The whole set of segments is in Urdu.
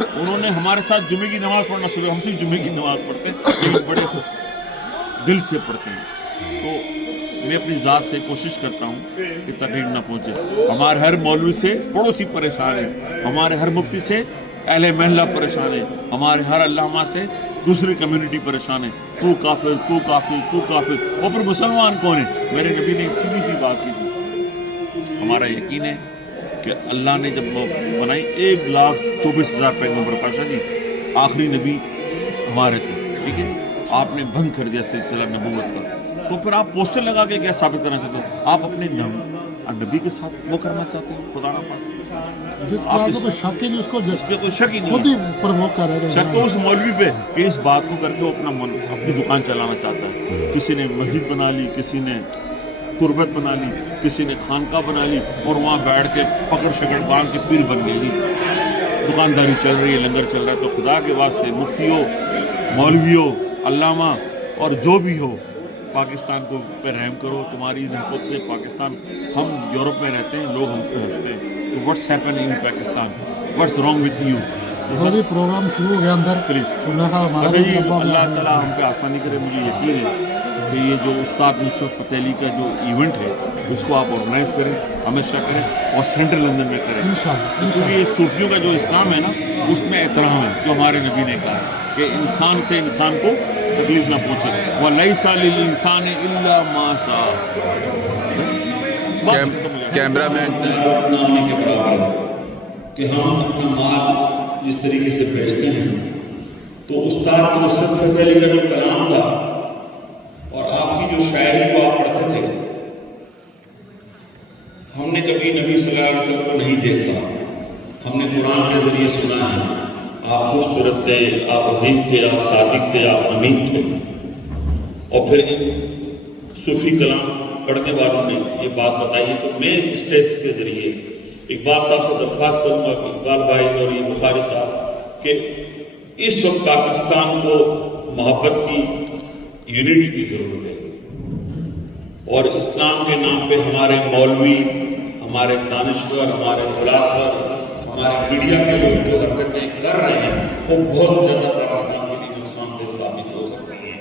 انہوں نے ہمارے ساتھ جمعے کی نماز پڑھنا شروع. ہم صرف جمعے کی نماز پڑھتے ہیں لیکن بڑے دل سے پڑھتے ہیں. تو میں اپنی ذات سے کوشش کرتا ہوں کہ تکلیف نہ پہنچے. ہمارے ہر مولوی سے پڑوسی پریشان ہے, ہمارے ہر مفتی سے اہل محلہ پریشان ہے, ہمارے ہر علامہ سے دوسری کمیونٹی پریشان ہے. تو کافر, تو کافر, تو کافر. اور پھر مسلمان کون ہے؟ میرے نبی نے ایک سیدھی سی بات کی تھی. ہمارا یقین ہے کہ اللہ نے جب بنائی 1,24,000 پیغمبر پاشا جی, آخری نبی ہمارے تھے, ٹھیک ہے. آپ نے بند کر دیا سلسلہ نبوت کا. تو پھر آپ پوسٹر لگا کے کیا ثابت کرنا چاہتے ہو؟ آپ اپنے نبی کے ساتھ وہ کرنا چاہتے ہیں, خدا نہ خواستہ. جس پہ آپ کو کوئی شک ہی نہیں, اس کو اس پہ کوئی شک ہی نہیں خود ہی پرووک کر رہے ہیں. شک تو اس مولوی پہ کہ اس بات کو کر کے وہ اپنی دکان چلانا چاہتا ہے. کسی نے مسجد بنا لی, کسی نے تربت بنا لی, کسی نے خانقاہ بنا لی, اور وہاں بیٹھ کے پکڑ شکڑ باندھ کے پیر بن گئی. دکانداری چل رہی ہے, لنگر چل رہا ہے. تو خدا کے واسطے مفتی ہو, مولوی ہو, علامہ اور جو بھی ہو, پاکستان کو پہ رحم کرو. تمہاری حکومت سے پاکستان, ہم یورپ میں رہتے ہیں, لوگ ہم پہ ہنستے ہیں. تو what's happen in Pakistan, what's wrong with you. Programme شروع ہو گیا اندر, پلیز ہمارا اللہ تعالیٰ ہم پہ آسانی کرے. مجھے یقین ہے کہ یہ جو استاد نصرت فتح علی کا جو ایونٹ ہے اس کو آپ آرگنائز کریں, ہمیشہ کریں, اور سینٹرل لندن میں کریں. کیونکہ یہ صوفیوں کا جو اسلام ہے نا, اس میں احترام ہے جو ہمارے نبی نے کہا کہ انسان سے انسان کو تکلیف نہ پہنچے. وَلَيْسَ لِلْإِنسَانِ إِلَّا مَا شَاءَ. کیمرہ مین نامے کے برابر ہے کہ ہم اپنا مال جس طریقے سے بیچتے ہیں. تو استاد نصرت فتح علی کا جو کلام تھا اور آپ کی جو شاعری کو آپ پڑھتے تھے, ہم نے کبھی نبی صلی اللہ علیہ وسلم کو نہیں دیکھا, ہم نے قرآن کے ذریعے سنا ہے. آپ خوبصورت تھے, آپ عظیم تھے, آپ صادق تھے, آپ امین تھے. اور پھر صوفی کلام پڑھنے والوں نے یہ بات بتائی ہے. تو میں اس اسٹیج کے ذریعے اقبال صاحب سے درخواست کروں گا کہ اقبال بھائی اور یہ بخاری صاحب کہ اس وقت پاکستان کو محبت کی, یونٹی کی ضرورت ہے. اور اسلام کے نام پہ ہمارے مولوی, ہمارے دانشور, ہمارے فلاسفر, ہمارے میڈیا کے لوگ جو حرکتیں کر رہے ہیں وہ بہت زیادہ پاکستان کے لیے نقصان دہ ثابت ہو سکتے ہیں.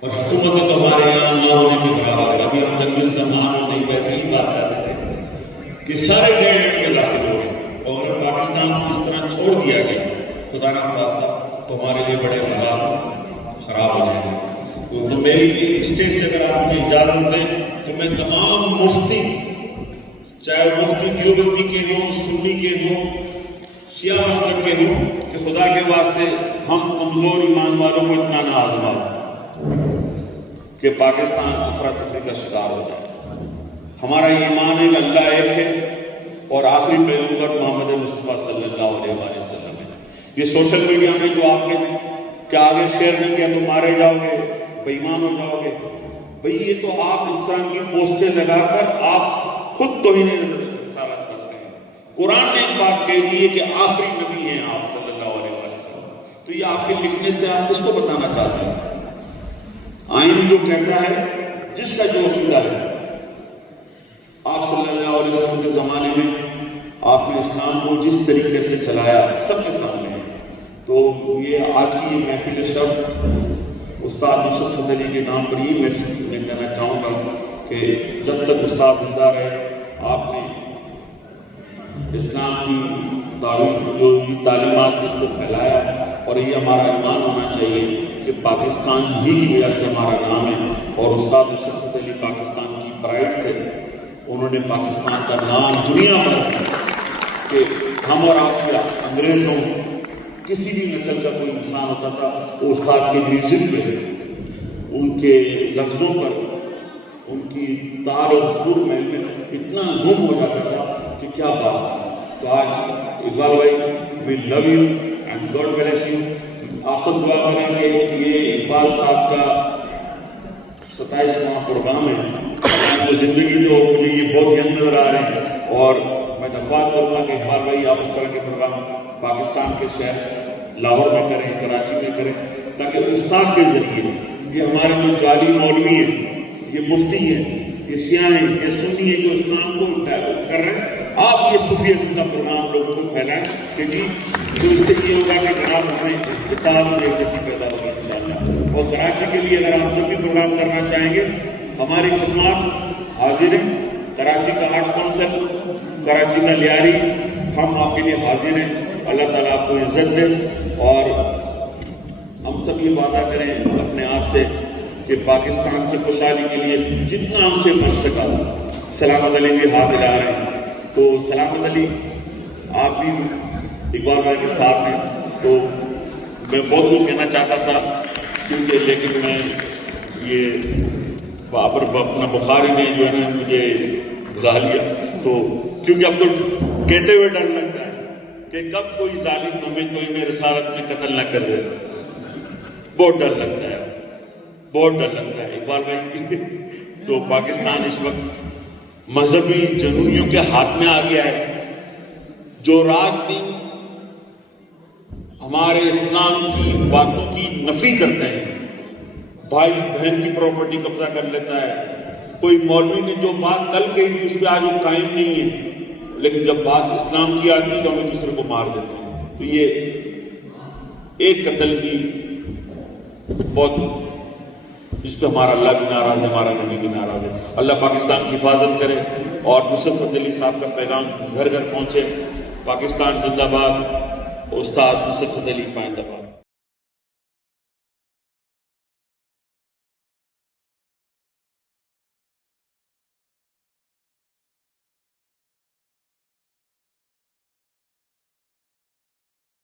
اور حکومت تو ہمارے یہاں نہ ہونے کے برابر ہے. ابھی ہم جنگل زمان اور نہیں ویسے ہی بات کر رہے تھے کہ سارے ڈیڑھ میں داخل ہو گئے. اور اگر پاکستان کو اس طرح چھوڑ دیا گیا خدا نہ خواستہ تو ہمارے لیے بڑے حالات خراب ہو جائیں گے. تو میری اسٹیج سے اگر آپ مجھے اجازت دیں تو میں تمام مفتی, چاہے مفتی دیوبندی کے ہوں, سنی کے ہوں, شیعہ مسلک کے ہوں, کہ خدا کے واسطے ہم کمزور ایمان والوں کو اتنا نہ آزماؤ کہ پاکستان افراتفری کا شکار ہو جائے. ہمارا ایمان ہے کہ اللہ ایک ہے اور آخری پیغمبر محمد مصطفیٰ صلی اللہ علیہ وسلم ہے. یہ سوشل میڈیا میں جو آپ نے کہ آگے شیئر نہیں کیا تو مارے جاؤ گے, بے ایمان ہو جاؤ گے, بھئی یہ تو آپ اس طرح کی پوسٹیں لگا کر آپ خود توہین رسالت کرتے ہیں. قرآن نے ایک بات کہہ دی ہے کہ آخری نبی ہیں آپ صلی اللہ علیہ وسلم. تو یہ آپ کے لکھنے سے آپ کس کو بتانا چاہتے ہیں؟ آئین جو کہتا ہے, جس کا جو عقیدہ ہے, آپ صلی اللہ علیہ وسلم کے زمانے میں آپ نے اسلام کو جس طریقے سے چلایا سب کے سامنے ہے. تو یہ آج کی یہ محفل شب استاد نصرت فتح علی کے نام پر یہ میسج میں دینا چاہوں گا کہ جب تک استاد زندہ رہے آپ نے اسلام کی تعلیمات اس کو پھیلایا. اور یہ ہمارا ایمان ہونا چاہیے کہ پاکستان ہی کی وجہ سے ہمارا نام ہے. اور استاد نصرت فتح علی پاکستان کی پرائڈ تھے. انہوں نے پاکستان کا نام دنیا میں کہ ہم اور آپ کیا انگریزوں کسی بھی نسل کا کوئی انسان ہوتا تھا وہ استاد کے میوزک پہ, ان کے لفظوں پر, ان کی تار و سر میں اتنا گم ہو جاتا تھا کہ کیا بات تھی. تو آج اقبال بھائی we love you and God bless you. آپ سب دعا کریں کہ یہ اقبال صاحب کا 27واں پروگرام ہے. وہ زندگی تو مجھے یہ بہت ینگ نظر آ رہے ہیں. اور میں درخواست کروں گا کہ اقبال بھائی آپ اس طرح کے پروگرام پاکستان کے شہر لاہور میں کریں, کراچی میں کریں, تاکہ استاد کے ذریعے یہ ہمارے جو جعلی مولوی ہیں, یہ مفتی ہیں, یہ شیعہ ہیں, یہ سنی ہیں جو اسلام کو کر رہے ہیں, آپ یہ صوفیہ زندہ پروگرام لوگوں کو پھیلائیں کہ جی تو اس سے یہ ہوگا کہ جناب ہمیں اتحاد اور یکجہتی پیدا ہوگی انشاءاللہ. اور کراچی کے لیے اگر آپ جب بھی پروگرام کرنا چاہیں گے ہماری خدمات حاضر ہیں. کراچی کا آرٹس کونسل، کراچی کا لیاری، ہم آپ کے لیے حاضر ہیں. اللہ تعالیٰ آپ کو عزت دے اور ہم سب یہ وعدہ کریں اپنے آپ سے کہ پاکستان کی خوشحالی کے لیے جتنا ہم سے بن سکا. سلامت علی بھی ہاتھ ملا رہے ہیں، تو سلامت علی آپ بھی اقبال بھائی کے ساتھ ہیں. تو میں بہت کچھ کہنا چاہتا تھا کیونکہ لیکن میں یہ اپنا بخاری نے جو ہے نا مجھے بلا لیا. تو کیونکہ اب تو کہتے ہوئے ڈر لگتا ہے کہ کب کوئی ظالم ہمیں توہین رسالت میں قتل نہ کر دے. بہت ڈر لگتا ہے، بہت ڈر لگتا ہے اقبال بھائی. تو پاکستان اس وقت مذہبی جنونیوں کے ہاتھ میں آ گیا ہے جو رات دن ہمارے اسلام کی باتوں کی نفی کرتے ہیں. بھائی بہن کی پراپرٹی قبضہ کر لیتا ہے. کوئی مولوی نے جو بات کل کہی تھی اس پہ آج وہ قائم نہیں ہے، لیکن جب بات اسلام کی آتی ہے تو ہم ایک دوسرے کو مار دیتے ہیں. تو یہ ایک قتل بھی بہت، جس پہ ہمارا اللہ بھی ناراض ہے، ہمارا نبی بھی ناراض ہے. اللہ پاکستان کی حفاظت کرے اور نصرت فتح علی صاحب کا پیغام گھر گھر پہنچے. پاکستان زندہ باد. استاد نصرت فتح علی پائندہ باد.